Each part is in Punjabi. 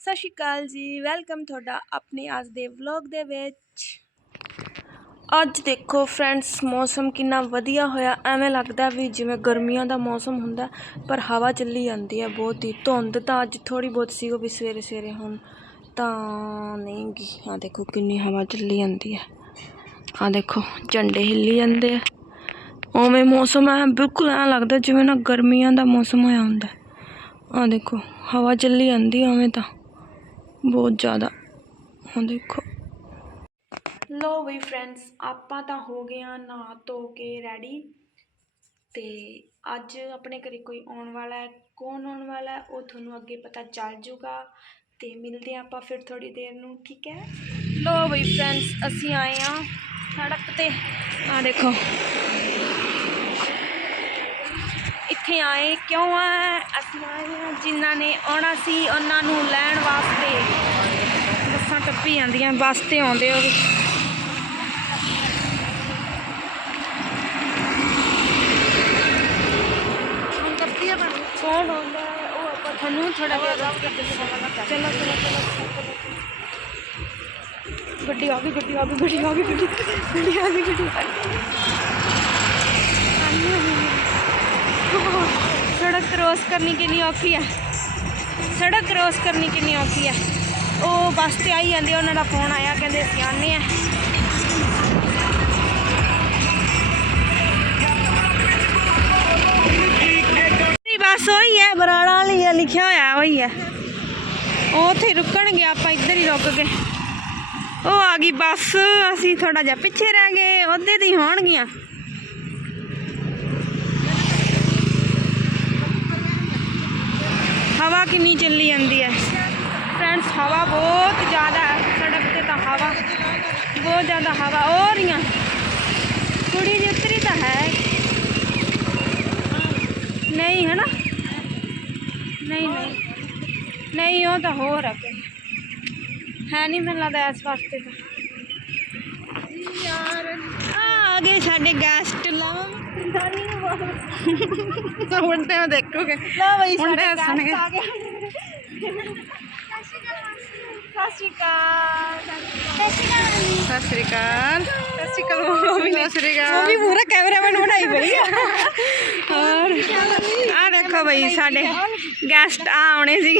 ਸਤਿ ਸ਼੍ਰੀ ਅਕਾਲ ਜੀ ਵੈਲਕਮ ਤੁਹਾਡਾ ਆਪਣੇ ਅੱਜ ਦੇ ਵਲੌਗ ਦੇ ਵਿੱਚ। ਅੱਜ ਦੇਖੋ ਫਰੈਂਡਸ ਮੌਸਮ ਕਿੰਨਾ ਵਧੀਆ ਹੋਇਆ, ਐਵੇਂ ਲੱਗਦਾ ਵੀ ਜਿਵੇਂ ਗਰਮੀਆਂ ਦਾ ਮੌਸਮ ਹੁੰਦਾ, ਪਰ ਹਵਾ ਚੱਲੀ ਜਾਂਦੀ ਹੈ ਬਹੁਤ ਹੀ, ਧੁੰਦ ਤਾਂ ਅੱਜ ਥੋੜੀ ਬਹੁਤ ਸੀ, ਉਹ ਵੀ ਸਵੇਰੇ ਸਵੇਰੇ ਹੁਣ ਤਾਂ ਨਹੀਂ ਗੀ। ਹਾਂ ਦੇਖੋ ਕਿੰਨੀ ਹਵਾ ਚੱਲੀ ਜਾਂਦੀ ਹੈ ਹਾਂ ਦੇਖੋ, ਝੰਡੇ ਹਿੱਲੀ ਜਾਂਦੇ ਆ। ਉਵੇਂ ਮੌਸਮ ਹੈ ਬਿਲਕੁਲ ਐਂ ਲੱਗਦਾ ਜਿਵੇਂ ਨਾ ਗਰਮੀਆਂ ਦਾ ਮੌਸਮ ਹੋਇਆ ਹੁੰਦਾ। ਆ ਦੇਖੋ, ਹਵਾ ਚੱਲੀ ਜਾਂਦੀ ਉਵੇਂ ਤਾਂ। ਬਹੁਤ ਜ਼ਿਆਦਾ। ਹੁਣ ਦੇਖੋ। ਲੋ ਵੀ ਫਰੈਂਡਸ ਆਪਾਂ ਤਾਂ ਹੋ ਗਏ ਆ ਨਹਾ ਧੋ ਕੇ ਰੈਡੀ ਤੇ ਅੱਜ ਆਪਣੇ ਘਰੇ ਕੋਈ ਆਉਣ ਵਾਲਾ ਹੈ, ਕੌਣ ਆਉਣ ਵਾਲਾ ਹੈ, ਉਹ ਤੁਹਾਨੂੰ ਅੱਗੇ ਪਤਾ ਚੱਲ ਜੂਗਾ ਤੇ ਮਿਲਦੇ ਹਾਂ ਆਪਾਂ ਫਿਰ ਥੋੜੀ ਦੇਰ ਨੂੰ, ਠੀਕ ਹੈ? ਲੋ ਵੀ ਫਰੈਂਡਸ ਅਸੀਂ ਆਏ ਆ ਸੜਕ ਤੇ। ਆ ਦੇਖੋ। ਇੱਥੇ ਆਏ ਕਿਉਂ ਆ? ਅਸੀਂ ਆਏ ਆ ਜਿਨ੍ਹਾਂ ਨੇ ਆਉਣਾ ਸੀ ਉਹਨਾਂ ਨੂੰ ਲੈਣ ਵਾਸਤੇ। ਬੱਸਾਂ ਟੱਪੀ ਜਾਂਦੀਆਂ ਬੱਸ ਤੇ ਆਉਂਦੇ ਉਹ ਕੌਣ ਆਉਂਦਾ ਹੈ, ਉਹ ਆਪਾਂ ਤੁਹਾਨੂੰ ਥੋੜਾ ਜਿਹਾ ਚਲੋ ਚਲੋ ਚਲੋ ਗੱਡੀ ਆ ਗਈ ਗੱਡੀ ਆ ਗਈ ਗੱਡੀ ਆ ਗਈ ਗੱਡੀ ਗੱਡੀ ਆ ਗਈ ਗੱਡੀ ਆ ਗਈ। ਆਈ ਹੋਈ ਹੈ। सड़क क्रॉस करनी कितनी औखी है सड़क क्रॉस करनी कितनी औखी है ਉਹ ਬੱਸ ਤੇ ਆਈ ਜਾਂਦੇ ਉਹਨਾਂ ਦਾ ਫੋਨ ਆਇਆ ਕਹਿੰਦੇ ਅਸੀਂ ਆਉਂਦੇ ਆ ਬੱਸ ਹੋਈ ਹੈ ਬਰਾੜਾ ਵਾਲੀ ਹੈ ਲਿਖਿਆ ਹੋਇਆ ਹੋਈ ਹੈ ਉਹ ਉੱਥੇ ਰੁਕਣਗੇ ਆਪਾਂ ਇੱਧਰ ਹੀ ਰੁਕ ਗਏ ਉਹ ਆ ਗਈ ਬੱਸ ਅਸੀਂ ਥੋੜਾ ਜਿਹਾ ਪਿੱਛੇ ਰਹਿ ਗਏ ਉਹਦੇ ਤੇ ਹੀ ਹੋਣਗੀਆਂ ਹਵਾ ਕਿੰਨੀ ਚੱਲੀ ਜਾਂਦੀ ਹੈ। ਫਰੈਂਡਸ ਹਵਾ ਬਹੁਤ ਜ਼ਿਆਦਾ ਹੈ। ਸੜਕ ਤੇ ਤਾਂ ਹਵਾ, ਬਹੁਤ ਜ਼ਿਆਦਾ ਹਵਾ। ਹੋ ਰਹੀਆਂ। ਕੁੜੀ ਜੀ ਉਤਰੀ ਤਾਂ ਹੈ। ਨਹੀਂ ਹੈ ਨਾ ਨਹੀਂ ਨਹੀਂ। ਨਹੀਂ, ਉਹ ਤਾਂ ਹੋਰ ਹੈ ਕੋਈ। ਹੈ ਨਹੀਂ ਮੈਨੂੰ ਲੱਗਦਾ ਇਸ ਵਾਸਤੇ ਤਾਂ। ਯਾਰ ਆ ਗਏ ਸਾਡੇ ਗੈਸਟ ਲਾਵਾਂ ਹੁਣ ਤੇ ਦੇਖੋਗੇ। ਲਾ ਬਈ ਹੁਣ ਸਾਡੇ ਤੇ ਹੱਸਣਗੇ। guest ਆ ਗਏ। ਸਤਿ ਸ਼੍ਰੀ ਅਕਾਲ। ਸਤਿ ਸ਼੍ਰੀ ਅਕਾਲ। ਸਤਿ ਸ਼੍ਰੀ ਅਕਾਲ ਮੰਮੀ ਸਤਿ ਸ਼੍ਰੀ ਉਹ ਅਕਾਲ ਵੀ ਪੂਰਾ ਕੈਮਰਾਮੈਨ ਬਣਾਈ ਔਰ ਆ। ਦੇਖੋ ਬਈ ਸਾਡੇ ਗੈਸਟ ਆ ਆਉਣੇ ਸੀ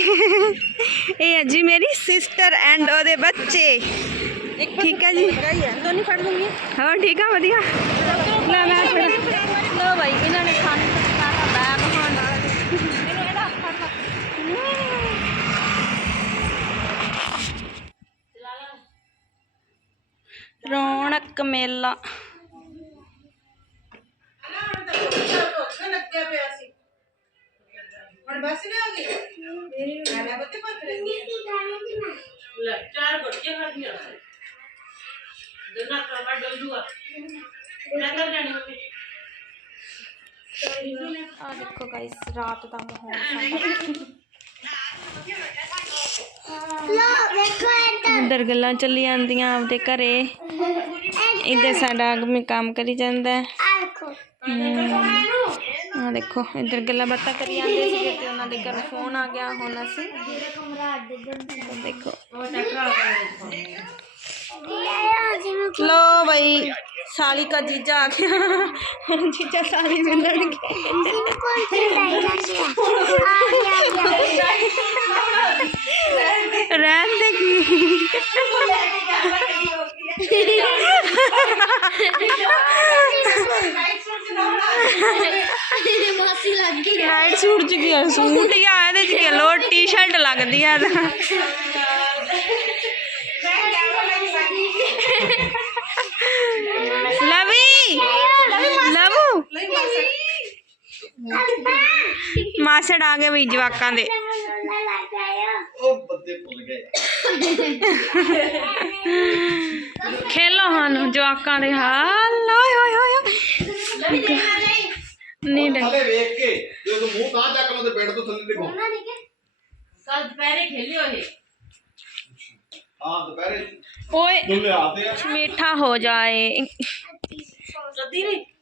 ਇਹ ਹੈ ਜੀ ਮੇਰੀ ਸਿਸਟਰ ਐਂਡ ਉਹਦੇ ਬੱਚੇ। ਠੀਕ ਹੈ ਜੀ ਦੋਨੀ ਫੜ ਲੂੰਗੀ ਹੋਰ ਠੀਕ ਆ ਵਧੀਆ ਲੈ ਮੈਂ ਫਿਰ ਲੋ ਭਾਈ ਇਹਨਾਂ ਨੇ ਖਾਣੇ ਦਾ ਬੈਗ ਹੋਣ ਵਾਲਾ ਮੈਨੂੰ ਇਹਦਾ ਫੜ ਲਾ ਰੌਣਕ ਮੇਲਾ ਹੁਣ ਬਸ ਵੀ ਹੋ ਗਈ ਆਲਾ ਬੱਤੇ ਪੱਕ ਰਹੀ ਲੈ ਚਾਰ ਬੱਚੇ ਖਾ ਡਲ ਮੈਂ ਤਾਂ ਜਾਣੀ ਆ ਦੇਖੋ ਗਾਇਸ ਰਾਤ ਦਾ ਮਾਹੌਲ ਅੰਦਰ ਗੱਲਾਂ ਚੱਲੀ ਜਾਂਦੀਆਂ ਆਪਦੇ ਘਰੇ। ਇੱਧਰ ਸਾਡਾ ਆਦਮੀ ਕੰਮ ਕਰੀ ਜਾਂਦਾ। ਹੈ ਆ ਦੇਖੋ ਇੱਧਰ ਗੱਲਾਂ ਬਾਤਾਂ ਕਰੀ ਜਾਂਦੇ ਸੀਗੇ ਤੇ ਉਹਨਾਂ ਦੇ ਘਰੋਂ ਫੋਨ ਆ ਗਿਆ ਹੁਣ ਅਸੀਂ। ਦੇਖੋ ਲੋ ਬਈ ਸਾਲੀ ਕਾ ਜੀਜਾ ਆ ਗਿਆ ਹੁਣ ਜੀਜਾ ਸਾਲੀ ਮਿਲਣਗੇ ਰਹਿਣ ਦੇ ਕੀ ਨਾਈਟ ਸੂਟ ਚ ਕੀ ਆ? ਸੂਟ ਹੀ ਆ ਇਹਦੇ ਚ ਕੀ ਲੋ ਟੀ-ਸ਼ਰਟ ਲੱਗਦੀ ਆ ਤਾਂ ਲਵੀ ਲਵੂ ਮਾਸੜ ਆ ਗਏ ਬਈ ਜਵਾਕਾਂ ਦੇ। ਉਹ ਬੰਦੇ ਭੁੱਲ ਗਏ। ਖੇਲੋ ਹਨ ਜਵਾਕਾਂ ਦੇ ਹਾਲ। ਓਏ ਹੋਏ ਹੋਏ ਨਹੀਂ ਵੇਖ ਕੇ ਜੇ ਤੂੰ ਮੂੰਹ ਤਾਂ ਚੱਕ ਲਓ ਤੇ ਬੈੱਡ ਤੋਂ ਥੱਲੇ ਡਿੱਗੋ ਕੱਲ ਦੁਪਹਿਰੇ ਖੇਲਿਓ ਇਹ। ਹਾਂ ਦੁਪਹਿਰੇ। ਓਏ ਤੂੰ ਲਿਆਤੇ ਆ। ਮਿੱਠਾ ਹੋ ਜਾਏ। ਕਦੀ ਨਹੀਂ।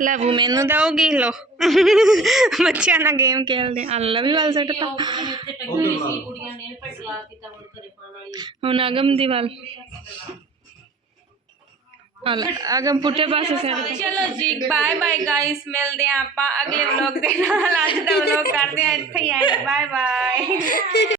ਲਵਿੰ ਮੈਨੂੰ ਦਓਗੀ ਲੋ ਬੱਚਿਆਂ ਨਾਲ ਗੇਮ ਖੇਲਦੇ ਅੱਲਾ ਵੀ ਵਾਲ ਸੱਟਤਾ ਹੁਣ ਅਗਮ ਦੀ ਵਾਲ। ਅਗਮ ਪੁੱਠੇ ਪਾਸੇ ਸੱਟਤਾ ਚਲੋ ਜੀ ਬਾਏ ਬਾਏ ਗਾਇਸ ਮਿਲਦੇ ਆਂ ਆਪਾਂ ਅਗਲੇ ਵਲੌਗ ਦੇ ਨਾਲ। ਅੱਜ ਦਾ ਵਲੌਗ ਕਰਦੇ ਆਂ ਇੱਥੇ ਹੀ ਐਂਡ ਬਾਏ ਬਾਏ